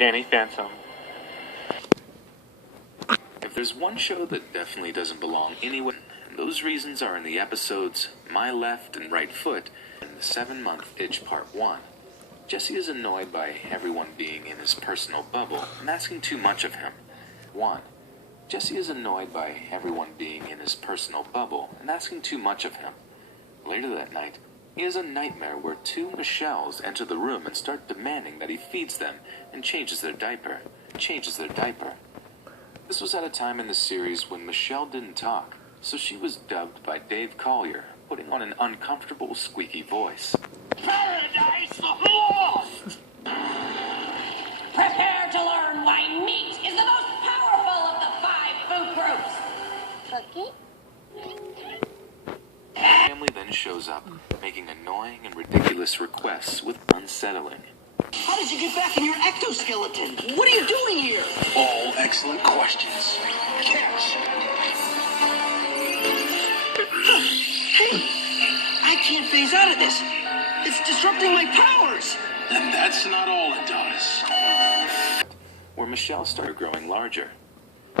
Danny Phantom. If there's one show that definitely doesn't belong anywhere, those reasons are in the episodes My Left and Right Foot and the 7-Month Itch Part 1. Jesse is annoyed by everyone being in his personal bubble and asking too much of him. 1. Jesse is annoyed by everyone being in his personal bubble and asking too much of him. Later that night, he has a nightmare where 2 Michelles enter the room and start demanding that he feeds them and changes their diaper. This was at a time in the series when Michelle didn't talk, so she was dubbed by Dave Collier, putting on an uncomfortable, squeaky voice. Paradise for the lost! Prepare to learn why meat is the most powerful of the 5 food groups. Cookie? Family then shows up, making annoying and ridiculous requests with unsettling. How did you get back in your ectoskeleton? What are you doing here? All excellent questions. Catch. Hey, I can't phase out of this. It's disrupting my powers. And that's not all it does. Where Michelle started growing larger.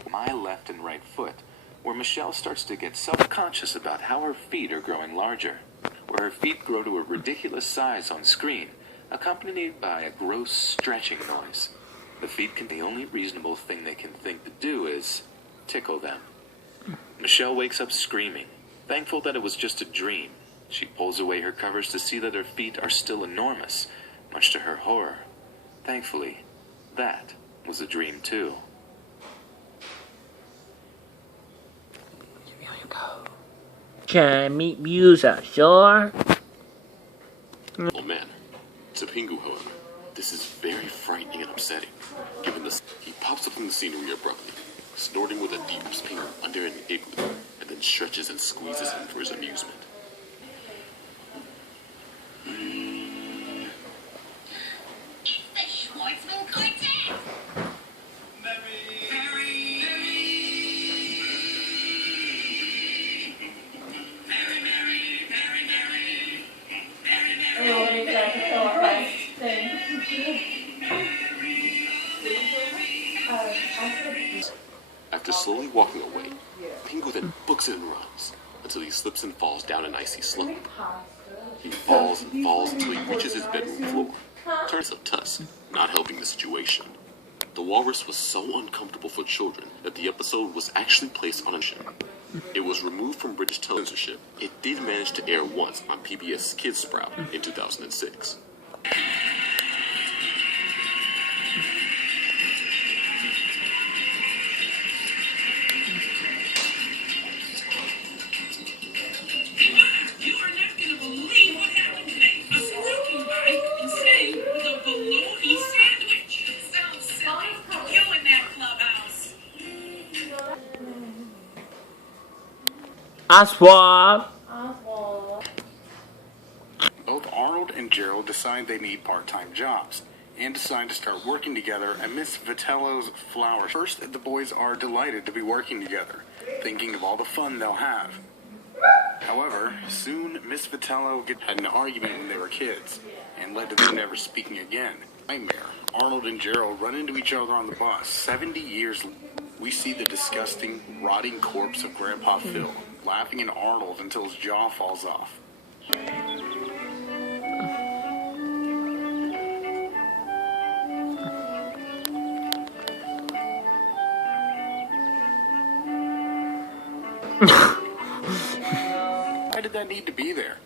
My Left and Right Foot, where Michelle starts to get self-conscious about how her feet are growing larger, where her feet grow to a ridiculous size on screen, accompanied by a gross stretching noise. The feet can the only reasonable thing they can think to do is tickle them. Michelle wakes up screaming, thankful that it was just a dream. She pulls away her covers to see that her feet are still enormous, much to her horror. Thankfully, that was a dream too. Can I meet views out shore? Oh man, to Pingu, however, this is very frightening and upsetting. Given this, he pops up from the scenery abruptly, snorting with a deep Pingu under an igloo, and then stretches and squeezes him for his amusement. After slowly walking away, Pingu then books it and runs, until he slips and falls down an icy slope. He falls and falls until he reaches his bedroom floor. Turns up Tusk, not helping the situation. The walrus was so uncomfortable for children that the episode was actually placed on a show. It was removed from British censorship. It did manage to air once on PBS Kids Sprout in 2006. Oswald. Both Arnold and Gerald decide they need part-time jobs and decide to start working together at Miss Vitello's flower. First, the boys are delighted to be working together, thinking of all the fun they'll have. However, soon Miss Vitello had an argument when they were kids and led to them never speaking again. Nightmare. Arnold and Gerald run into each other on the bus. 70 years later, we see the disgusting, rotting corpse of Grandpa Phil, laughing at Arnold until his jaw falls off. Why did that need to be there?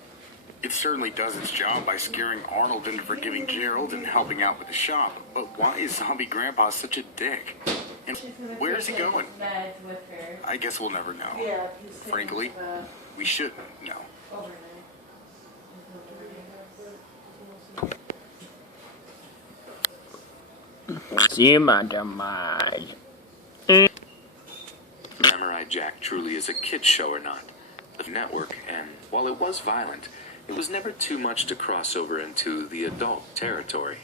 It certainly does its job by scaring Arnold into forgiving Gerald and helping out with the shop, but why is Zombie Grandpa such a dick? And where is he going? I guess we'll never know. Frankly, we shouldn't know. Samurai Jack truly is a kid's show or not. The network, and while it was violent, it was never too much to cross over into the adult territory.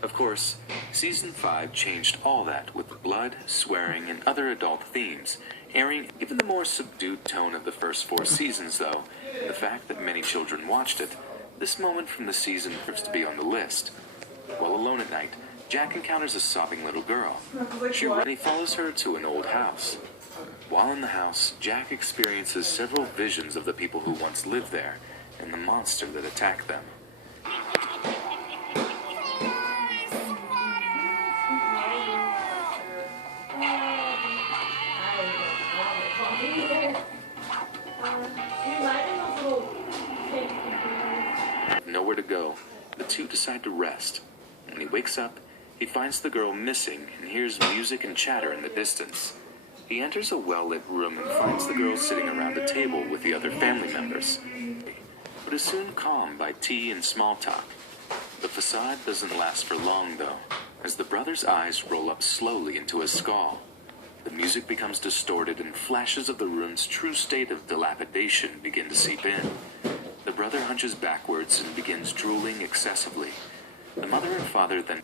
Of course, Season 5 changed all that with blood, swearing, and other adult themes, airing even the more subdued tone of the first 4 seasons, though, the fact that many children watched it, this moment from the season proves to be on the list. While alone at night, Jack encounters a sobbing little girl. He follows her to an old house. While in the house, Jack experiences several visions of the people who once lived there and the monster that attacked them. Nowhere to go, the two decide to rest. When he wakes up, he finds the girl missing and hears music and chatter in the distance. He enters a well-lit room and finds the girl sitting around a table with the other family members, but is soon calmed by tea and small talk. The facade doesn't last for long, though, as the brother's eyes roll up slowly into a skull. The music becomes distorted and flashes of the room's true state of dilapidation begin to seep in. The brother hunches backwards and begins drooling excessively. The mother and father then